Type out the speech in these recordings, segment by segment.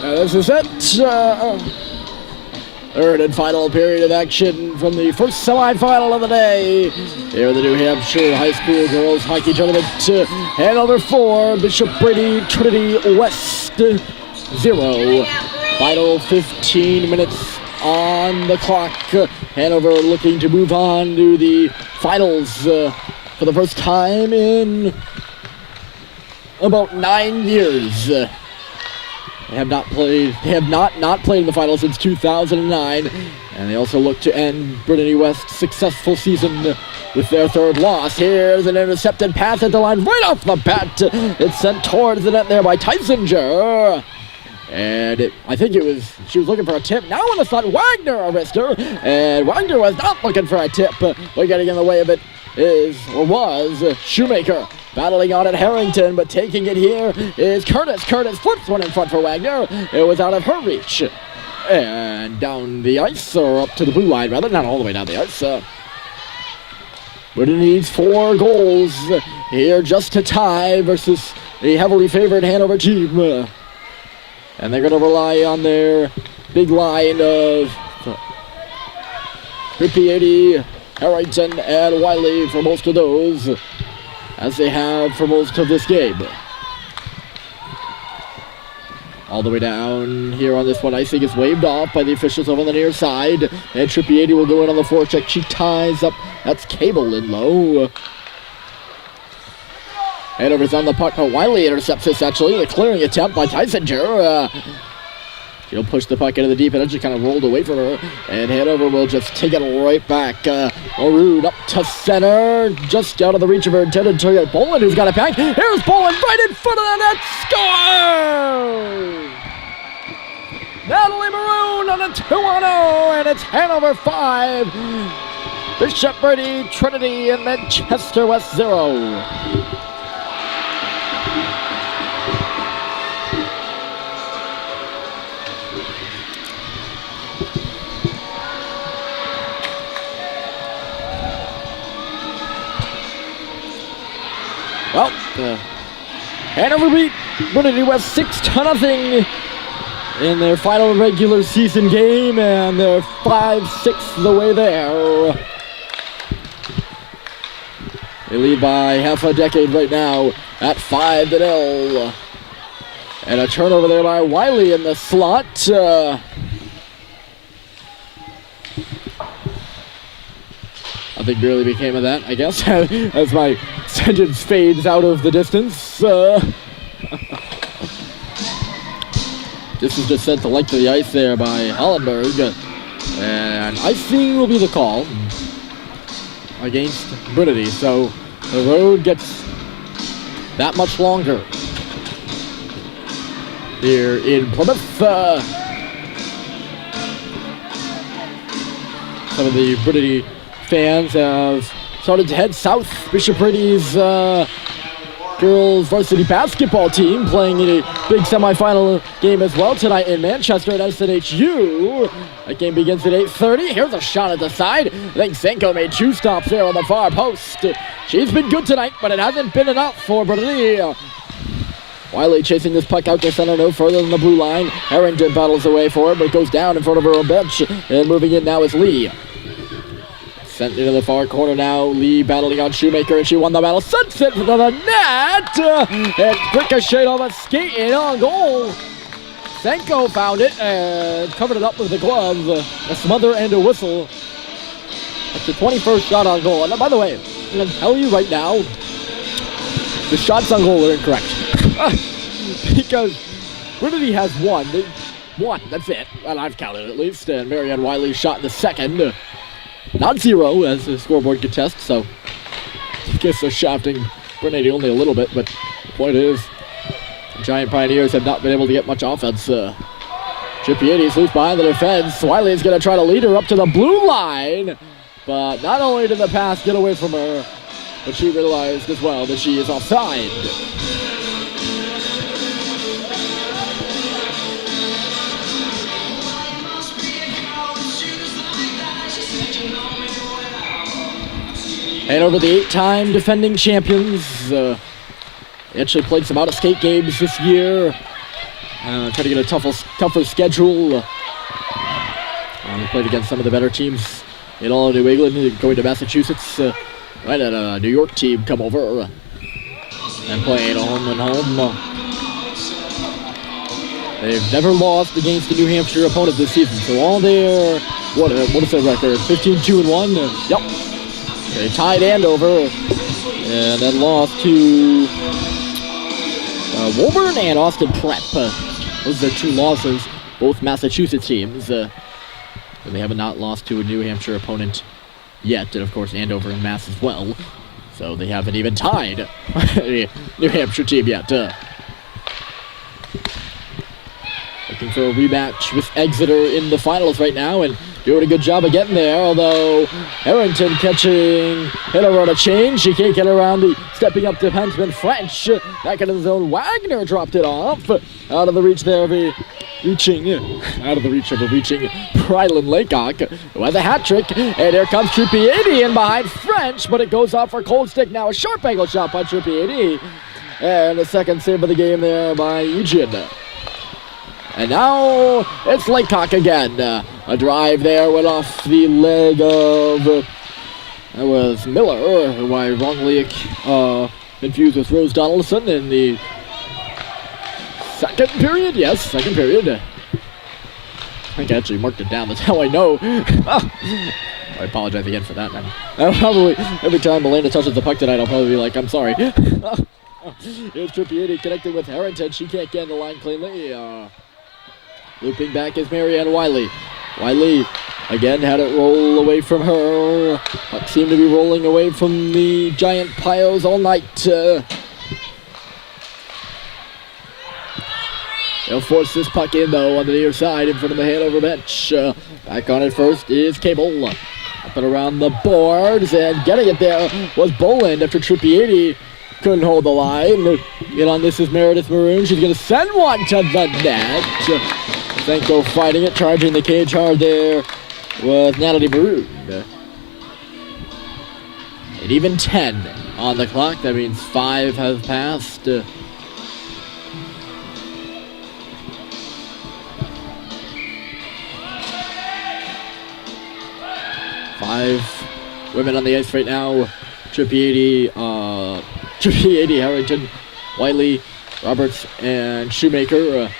This is it. Third and final period of action from the first semifinal of the day. Here the New Hampshire High School Girls Hockey Tournament. Hanover 4, Bishop Brady Trinity West 0. Final 15 minutes on the clock. Hanover looking to move on to the finals for the first time in about 9 years. They have not played in the finals since 2009, and they also look to end Brinity West's successful season with their third loss. Here's an intercepted pass at the line right off the bat. It's sent towards the net there by Tysinger. And she was looking for a tip. Now all of a sudden, Wagner arrested her, and Wagner was not looking for a tip. But getting in the way of it was Shoemaker. Battling on at Harrington, but taking it here is Curtis. Curtis flips one in front for Wagner. It was out of her reach. And down the ice, or up to the blue line, rather, not all the way down the ice. But it needs 4 goals here just to tie versus the heavily favored Hanover team. And they're going to rely on their big line of Rippiati, Harrington, and Wiley for most of those, as they have for most of this game. All the way down here on this one, icing is waved off by the officials over on the near side. And Trippiati will go in on the forecheck. She ties up. That's Cable in low. Hanover's on the puck. Wiley intercepts this, actually. The clearing attempt by Tysinger. She'll push the puck into the deep end. She kind of rolled away from her. And Hanover will just take it right back. Maroon up to center. Just out of the reach of her intended target. Boland, who's got it back. Here's Boland right in front of the net. Score! Natalie Maroon on a 2-0. And it's Hanover 5. Bishop Brady, Trinity, and Manchester West 0. Well, Hanover beat Brinity West 6-0 in their final regular season game, and they're 5-6 the way there. They lead by half a decade right now at 5-0. And a turnover there by Wiley in the slot. Nothing barely became of that, I guess, as my sentence fades out of the distance. This is just sent the length of the ice there by Hollenberg. And icing will be the call against Brinity. So the road gets that much longer here in Plymouth. Some of the Brinity fans have started to head south. Bishop Brady's girls varsity basketball team playing in a big semifinal game as well tonight in Manchester at SNHU. That game begins at 8:30. Here's a shot at the side. I think Zenko made 2 stops there on the far post. She's been good tonight, but it hasn't been enough for Brinity. Wiley chasing this puck out to center, no further than the blue line. Harrington battles away for it, but it goes down in front of her own bench. And moving in now is Lee. Sent into the far corner now. Lee battling on Shoemaker, and she won the battle. Sends it to the net! And ricocheted off a skate in on goal. Senko found it and covered it up with the glove. A smother and a whistle. That's the 21st shot on goal. And by the way, I'm going to tell you right now, the shots on goal are incorrect. Because Brinity has one. That's it. And I've counted at least. And Marianne Wiley shot in the second. Not 0, as the scoreboard contests, so I guess they're shafting Brinity only a little bit, but the point is, the Giant Pioneers have not been able to get much offense. Trippiati's loose behind the defense. Wiley is going to try to lead her up to the blue line, but not only did the pass get away from her, but she realized as well that she is offside. And over the 8-time defending champions, they actually played some out-of-state games this year. Try to get a tougher schedule. We played against some of the better teams in all of New England, going to Massachusetts. Right at a New York team come over and playing home and home. They've never lost against a New Hampshire opponent this season. So all their, what is their record? 15-2-1? Yep. They tied Andover and then lost to Woburn and Austin Prep. Those are their two losses, both Massachusetts teams. They have not lost to a New Hampshire opponent yet, and of course Andover and Mass as well. So they haven't even tied a New Hampshire team yet. Looking for a rematch with Exeter in the finals right now, and doing a good job of getting there, although Harrington catching Hanover on a change. She can't get around the stepping up defenseman French. Back into the zone, Wagner dropped it off. Out of the reach there of a reaching Prylan Laycock, who has a hat trick. And here comes Trippiedi in behind French, but it goes off for cold stick now. A sharp angle shot by Trippiedi. And the second save of the game there by Eugene. And now it's Laycock again. A drive there went off the leg of, that was Miller, who I wrongly confused with Rose Donaldson in the second period. Yes, second period. I think I actually marked it down. That's how I know. I apologize again for that, man. I'll probably, every time Elena touches the puck tonight, I'll probably be like, I'm sorry. Here's Trippiedi connected with Harrington. She can't get in the line cleanly. Looping back is Marianne Wiley. Wiley again had it roll away from her. Puck seemed to be rolling away from the Giant Pios all night. They'll force this puck in though on the near side in front of the Hanover bench. Back on it first is Cable. Up and around the boards, and getting it there was Boland after Trippiedi couldn't hold the line. Get on, this is Meredith Maroon. She's going to send one to the net. Senko fighting it, charging the cage hard there was Natalie Maroon. And even 10 on the clock. That means 5 have passed. 5 women on the ice right now. Trippiedi, Harrington, Wiley, Roberts, and Shoemaker.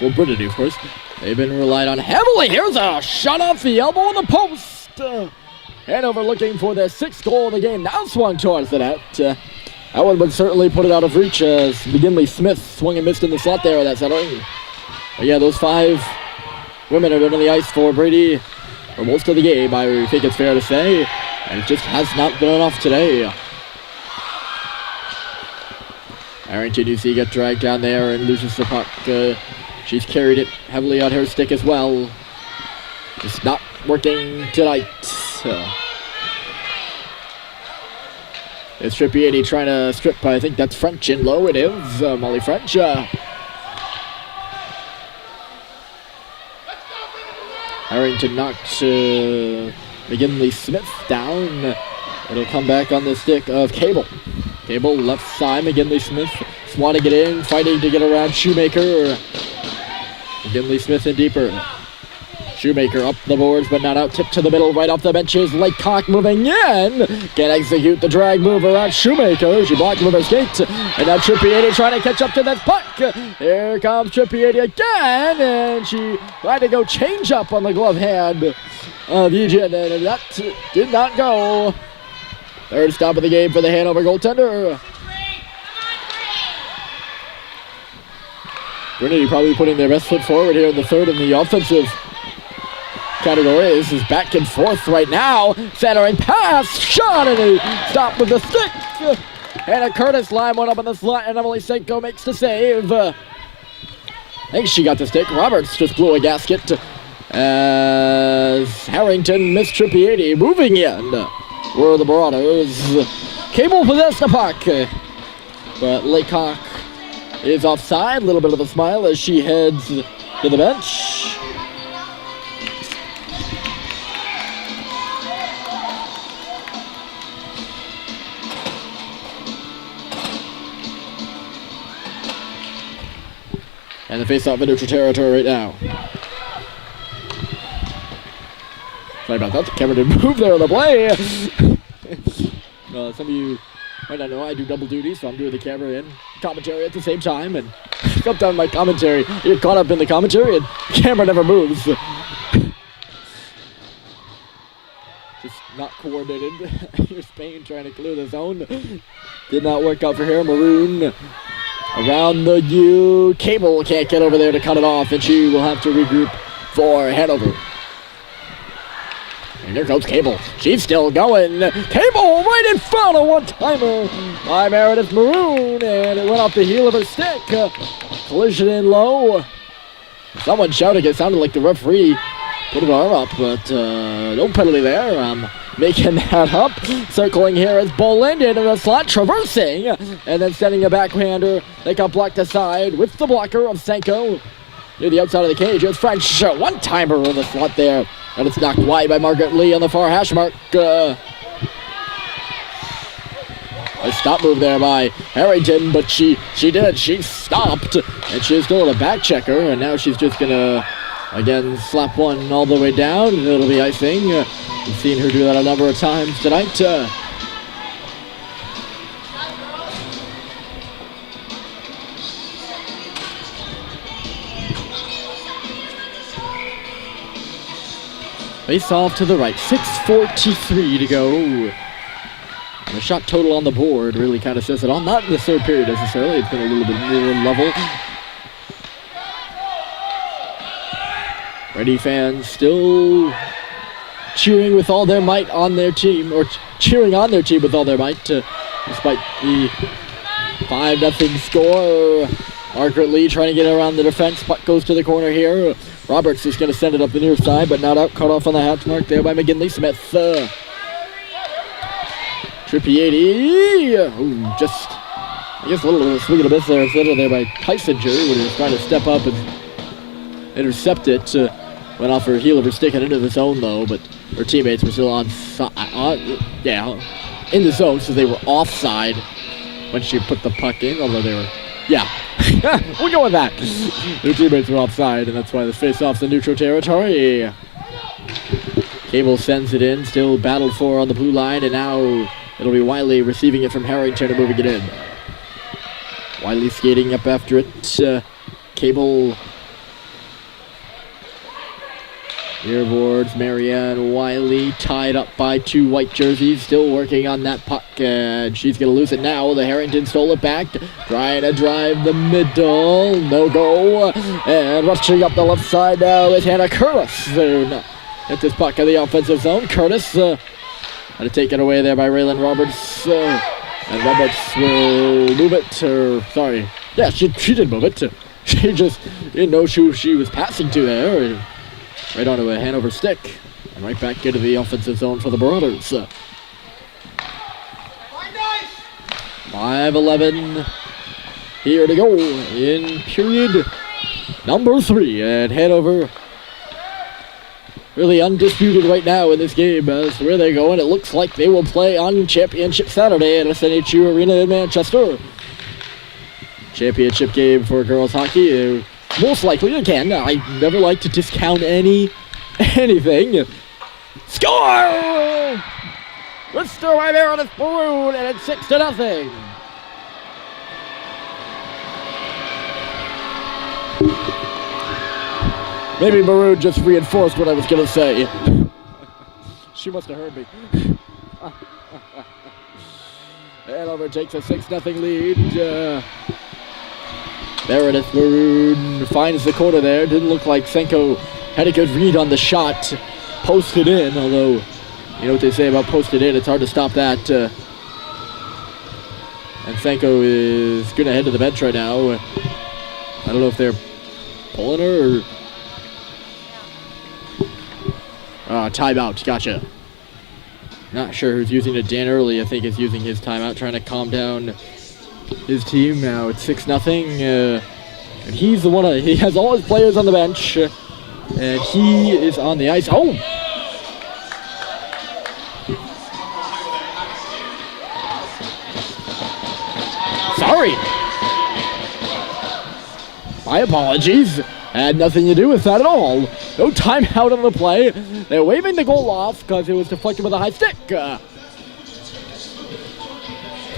Well, Brinity, of course. They've been relied on heavily. Here's a shot off the elbow on the post. Hanover looking for their 6th goal of the game. Now swung towards the net. That one would certainly put it out of reach as McGinley Smith swung and missed in the slot there. That's settling. But yeah, those 5 women have been on the ice for Brady for most of the game, I think it's fair to say. And it just has not been enough today. Harrington, you see, get dragged down there and loses the puck. She's carried it heavily on her stick as well. Just not working tonight. It's Trippiedi trying to strip, I think that's French in low. It is Molly French. Harrington knocked McGinley Smith down. It'll come back on the stick of Cable. Cable left side, McGinley Smith swatting it in, fighting to get around Shoemaker. McGinley Smith in deeper. Shoemaker up the boards, but not out. Tip to the middle, right off the benches. Laycock moving in. Can't execute the drag move around Shoemaker. She blocked with her skate. And now Trippiedi trying to catch up to that puck. Here comes Trippiedi again. And she tried to go change up on the glove hand of Eugene. And that did not go. Third stop of the game for the Hanover goaltender. Brinity probably putting their best foot forward here in the third in the offensive category. This is back and forth right now. Centering pass, shot, and a stop with the stick. And a Curtis line one up in the slot, and Emily Senko makes the save. I think she got the stick. Roberts just blew a gasket as Harrington missed Trippiedi. Moving in were the Marauders. Cable possessed the puck, but Laycock is offside. A little bit of a smile as she heads to the bench. And the face-off in neutral territory right now. Sorry about that. The camera didn't move there on the play. Some of you might not know I do double duty, so I'm doing the camera and commentary at the same time. And sometimes my commentary, you get caught up in the commentary and the camera never moves. Just not coordinated. Here's Spain trying to clear the zone. Did not work out for here. Maroon around the U. Cable can't get over there to cut it off, and she will have to regroup for Hanover. And there goes Cable. She's still going. Cable right in front of one-timer by Meredith Maroon, and it went off the heel of her stick. Collision in low. Someone shouting. It sounded like the referee put an arm up, but no penalty there. Making that up. Circling here is Boland into the slot, traversing, and then sending a backhander. They got blocked aside with the blocker of Senko. Near the outside of the cage, it's French. One-timer in the slot there. And it's knocked wide by Margaret Lee on the far hash mark. A stop move there by Harrington, but she stopped. And she's still a back checker, and now she's just gonna, again, slap one all the way down. It'll be icing. We've seen her do that a number of times tonight. Face off to the right, 6:43 to go. And the shot total on the board really kind of says it all. Not in the third period necessarily, it's been a little bit more level. Ready fans still cheering with all their might on their team, or cheering on their team with all their might, despite the 5-0 score. Margaret Lee trying to get around the defense. Puck goes to the corner here. Roberts is going to send it up the near side, but not out. Cut off on the hatch mark there by McGinley Smith. Trippier. Just, I guess, a little bit of a swing and a miss there. Center there by Tysinger when he was trying to step up and intercept it. Went off her heel of her stick and into the zone, though, but her teammates were still in the zone, so they were offside when she put the puck in, although they were, we'll go with that. Their teammates were offside, and that's why this face-off's in neutral territory. Cable sends it in, still battled for on the blue line, and now it'll be Wiley receiving it from Harrington and moving it in. Wiley skating up after it. Cable Earboards, Marianne Wiley tied up by 2 white jerseys, still working on that puck, and she's going to lose it now. The Harrington stole it back, trying to drive the middle, no go, and rushing up the left side now is Hannah Curtis. Hit this puck in the offensive zone. Curtis had to take it away there by Raylan Roberts, and Roberts will move it, she did move it. She just didn't know who she was passing to there. Right onto a Hanover stick, and right back into the offensive zone for the Marauders. 5:11 here to go in period number 3, and Hanover really undisputed right now in this game as to where they're going. It looks like they will play on Championship Saturday at SNHU Arena in Manchester. Championship game for girls hockey. Most likely, again, I never like to discount anything. Score! Lister by Meredith Maroon, and it's 6-0. Maybe Maroon just reinforced what I was going to say. She must have heard me. Hanover takes a 6-0 lead. Meredith Maroon finds the corner there. Didn't look like Senko had a good read on the shot. Posted in, although, you know what they say about posted in, it's hard to stop that. And Senko is going to head to the bench right now. I don't know if they're pulling her or... timeout, gotcha. Not sure who's using it. Dan Early, I think, is using his timeout, trying to calm down his team. Now it's 6-0, and he's the one. He has all his players on the bench, and he is on the ice. Oh! Sorry. My apologies. Had nothing to do with that at all. No timeout on the play. They're waving the goal off because it was deflected with a high stick. So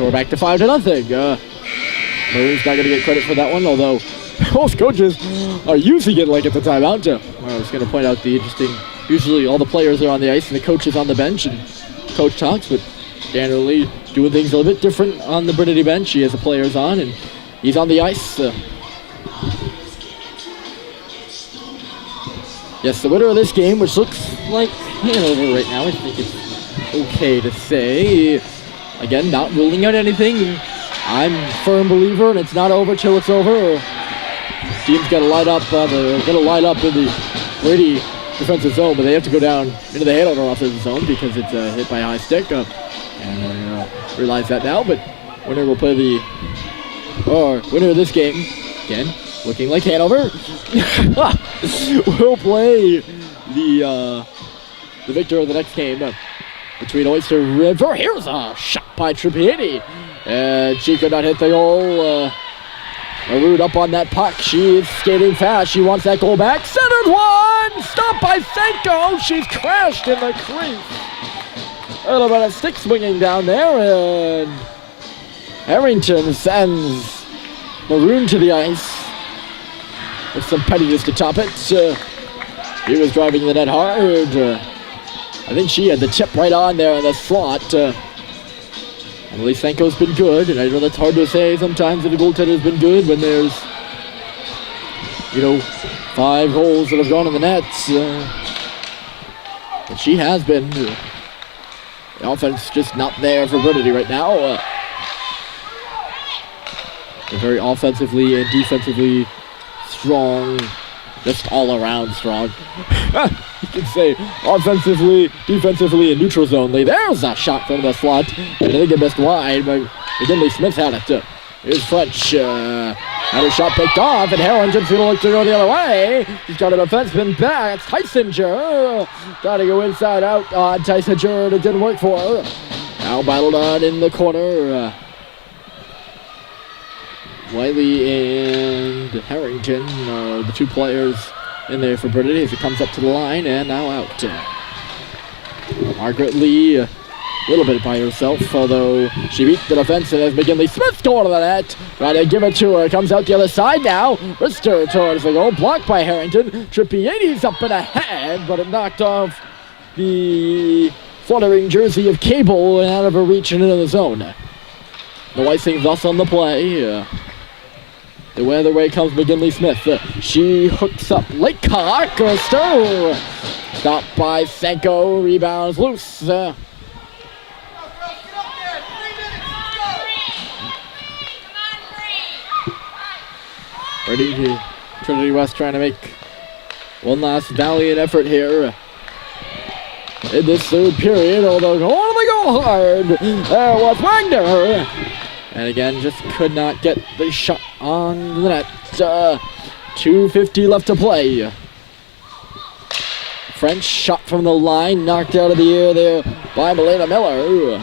we're back to 5-0. Maroon's not going to get credit for that one, although most coaches are using it like at the timeout. I was going to point out the interesting, usually all the players are on the ice and the coach is on the bench and coach talks, but generally doing things a little bit different on the Brinity bench. He has the players on and he's on the ice. Yes, the winner of this game, which looks like Hanover right now, I think it's okay to say. Again, not ruling out anything. I'm a firm believer, and it's not over till it's over. Team's got to line up. They're going to line up in the Brady defensive zone, but they have to go down into the Hanover offensive zone because it's hit by a high stick. And I realize that now, but winner will play winner of this game again. Looking like Hanover. We'll play the victor of the next game between Oyster River. Here's a shot by Trippiani. And she could not hit the goal. Maroon up on that puck. She is skating fast. She wants that goal back. Centered one! Stopped by Senko. She's crashed in the crease. A little bit of stick swinging down there. And Harrington sends Maroon to the ice. With some pettiness to top it. He was driving the net hard. I think she had the chip right on there in the slot. Emily Senko's been good, and I know that's hard to say sometimes that a goaltender's been good when there's, 5 goals that have gone in the nets. But she has been. The offense just not there for Brinity right now. They're very offensively and defensively strong, just all around strong. You can say offensively, defensively, and neutral zone. There's a shot from the slot. And I think it missed wide, but McKinley Smith had it. Here's French. Had her shot picked off, and Harrington's going to look to go the other way. He's got a defenseman back. It's Tysinger. Trying to go inside out on Tysinger, and it didn't work for her. Now battled on in the corner. Wiley and Harrington are the two players in there for Brinity as it comes up to the line and now out. Margaret Lee, a little bit by herself, although she beat the defense and has McKinley Smith going to the net. Trying to give it to her. Comes out the other side now. Rister towards the goal. Blocked by Harrington. Trippiani's up and ahead, but it knocked off the fluttering jersey of Cable and out of her reach and into the zone. The icing thus on the play. The other way comes McKinley Smith. She hooks up Laycock. Stowe. Stopped by Senko. Rebounds loose. Trinity West trying to make one last valiant effort here in this third period. Although going to the goal hard. There was Wagner. And again, just could not get the shot on the net. 2:50 left to play. French shot from the line, knocked out of the air there by Melena Miller.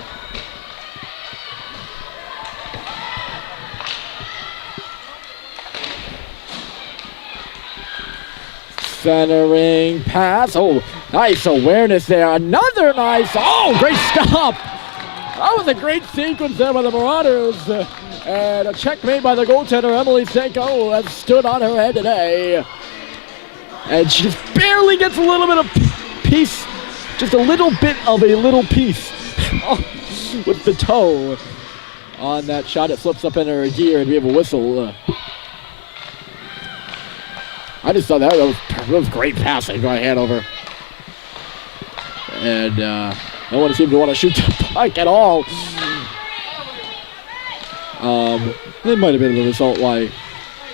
Centering pass. Oh, nice awareness there. Another nice. Oh, great stop. That was a great sequence there by the Marauders. And a check made by the goaltender, Emily Senko, that stood on her head today. And she just barely gets a little bit of piece, just a little bit of a little piece with the toe on that shot. It flips up in her gear and we have a whistle. I just thought that was great passing by Hanover. And no one seemed to want to shoot the puck at all. That might have been the result why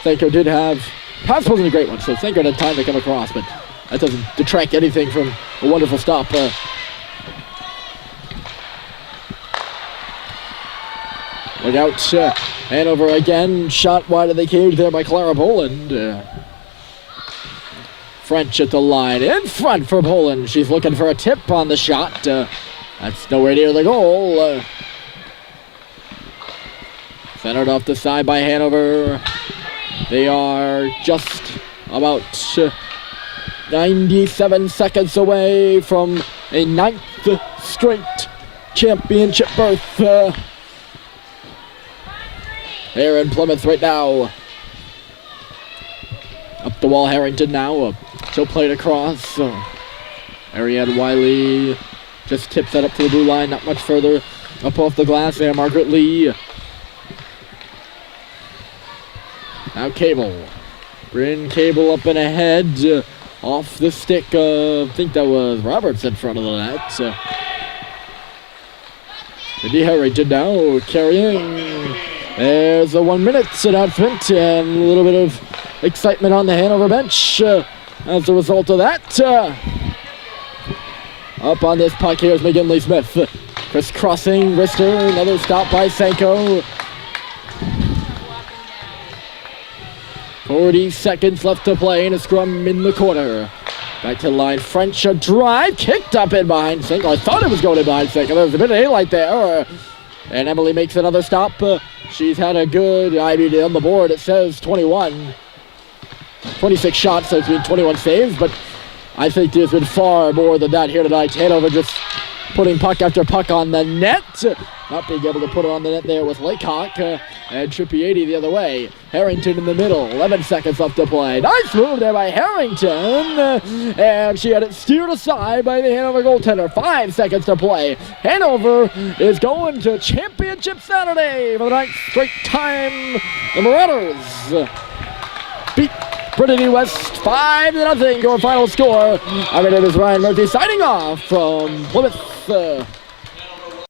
Senko did have... Pass wasn't a great one, so Senko had time to come across, but that doesn't detract anything from a wonderful stop. Look out, Hanover again, shot wide of the cage there by Clara Boland. French at the line, in front for Poland. She's looking for a tip on the shot. That's nowhere near the goal. Centered off the side by Hanover. They are just about 97 seconds away from a 9th straight championship berth here in Plymouth right now. Up the wall, Harrington now. She'll play it across. Ariane Wiley just tips that up to the blue line, not much further up off the glass there. Margaret Lee. Now Cable. Bryn Cable up and ahead. Off the stick. I think that was Roberts in front of the net. Mindy Harrington now carrying. There's a 1 minute announcement and a little bit of excitement on the Hanover bench as a result of that. Up on this puck here is McGinley Smith. Crisscrossing wrister, another stop by Senko. 40 seconds left to play in a scrum in the corner. Back to the line, French, a drive, kicked up in behind Senko. I thought it was going in behind Senko. There was a bit of daylight there. And Emily makes another stop. She's had a good, on the board it says 26 shots, so it's been 21 saves, but I think there's been far more than that here tonight. Hanover just putting puck after puck on the net. Not being able to put it on the net there with Laycock. And Trippiedi the other way. Harrington in the middle. 11 seconds left to play. Nice move there by Harrington. And she had it steered aside by the Hanover goaltender. 5 seconds to play. Hanover is going to Championship Saturday for the 9th straight time. The Marauders beat Brinity West 5-0. Your final score. My name is Ryan Murphy signing off from Plymouth.